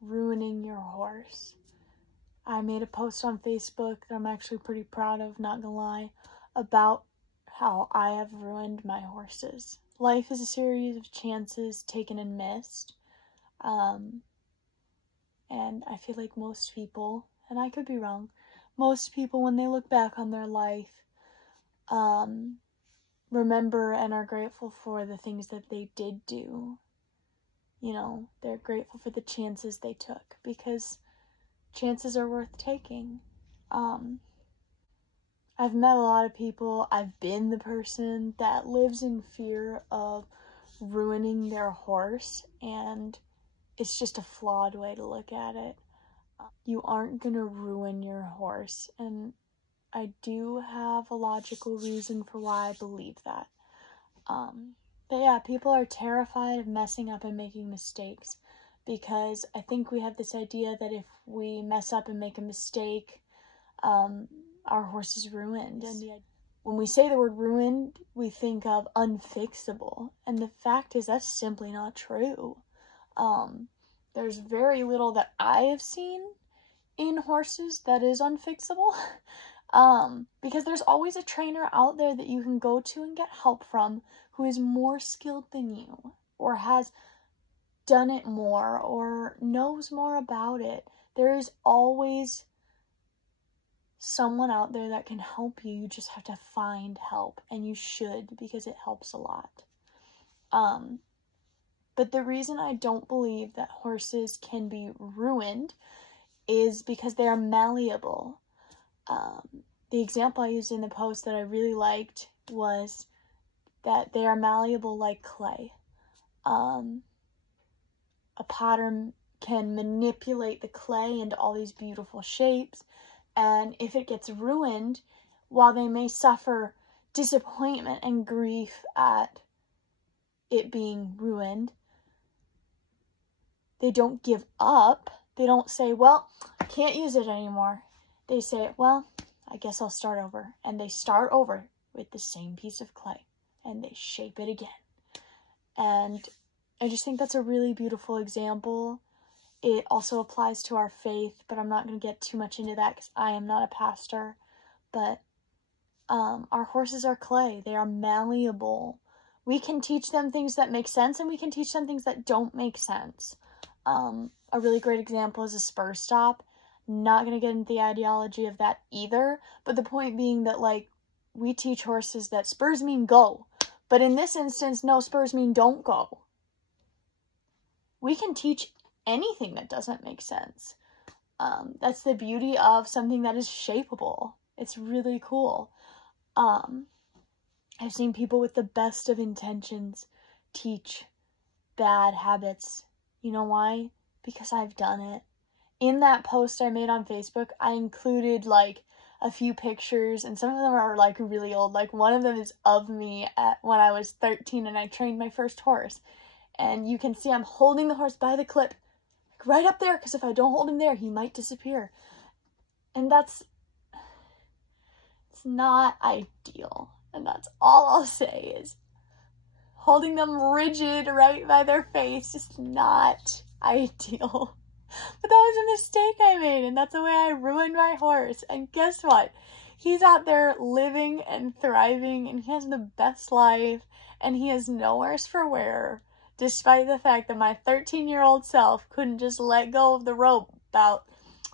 ruining your horse. I made a post on Facebook that I'm actually pretty proud of, not gonna lie, about how I have ruined my horses. Life is a series of chances taken and missed. And I feel like most people, and I could be wrong, most people when they look back on their life, remember and are grateful for the things that they did do. You know, they're grateful for the chances they took, because chances are worth taking. I've met a lot of people. I've been the person that lives in fear of ruining their horse, and it's just a flawed way to look at it. You aren't gonna ruin your horse, and I do have a logical reason for why I believe that. But yeah, people are terrified of messing up and making mistakes, because I think we have this idea that if we mess up and make a mistake, our horse is ruined. And when we say the word ruined, we think of unfixable, and the fact is that's simply not true. There's very little that I have seen in horses that is unfixable. Because there's always a trainer out there that you can go to and get help from who is more skilled than you, or has done it more, or knows more about it. There is always someone out there that can help you. You just have to find help, and you should, because it helps a lot. But the reason I don't believe that horses can be ruined is because they are malleable. The example I used in the post that I really liked was that they are malleable like clay. A potter can manipulate the clay into all these beautiful shapes, and if it gets ruined, while they may suffer disappointment and grief at it being ruined, they don't give up. They don't say, well, I can't use it anymore. They say, well, I guess I'll start over. And they start over with the same piece of clay, and they shape it again. And I just think that's a really beautiful example. It also applies to our faith, but I'm not going to get too much into that because I am not a pastor. But our horses are clay. They are malleable. We can teach them things that make sense, and we can teach them things that don't make sense. A really great example is a spur stop. Not going to get into the ideology of that either, but the point being that, like, we teach horses that spurs mean go, but in this instance, no, spurs mean don't go. We can teach anything that doesn't make sense. That's the beauty of something that is shapeable. It's really cool. I've seen people with the best of intentions teach bad habits. You know why? Because I've done it. In that post I made on Facebook, I included, like, a few pictures, and some of them are, like, really old. Like, one of them is of me when I was 13 and I trained my first horse. And you can see I'm holding the horse by the clip, like, right up there, because if I don't hold him there, he might disappear. And it's not ideal. And that's all I'll say is holding them rigid right by their face is not ideal. But that was a mistake I made, and that's the way I ruined my horse. And guess what? He's out there living and thriving, and he has the best life, and he is no worse for wear, despite the fact that my 13-year-old self couldn't just let go of the rope about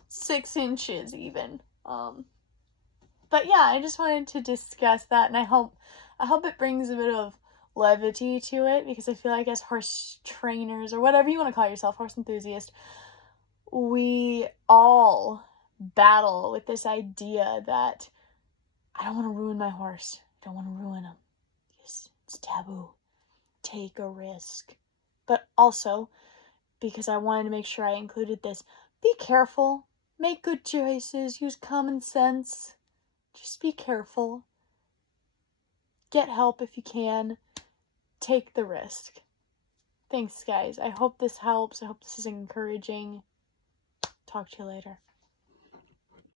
6 inches even. But yeah, I just wanted to discuss that, and I hope it brings a bit of levity to it, because I feel like as horse trainers, or whatever you want to call yourself, horse enthusiast, we all battle with this idea that I don't want to ruin my horse. I don't want to ruin him. It's taboo. Take a risk. But also, because I wanted to make sure I included this, be careful. Make good choices. Use common sense. Just be careful. Get help if you can. Take the risk. Thanks, guys. I hope this helps. I hope this is encouraging. Talk to you later.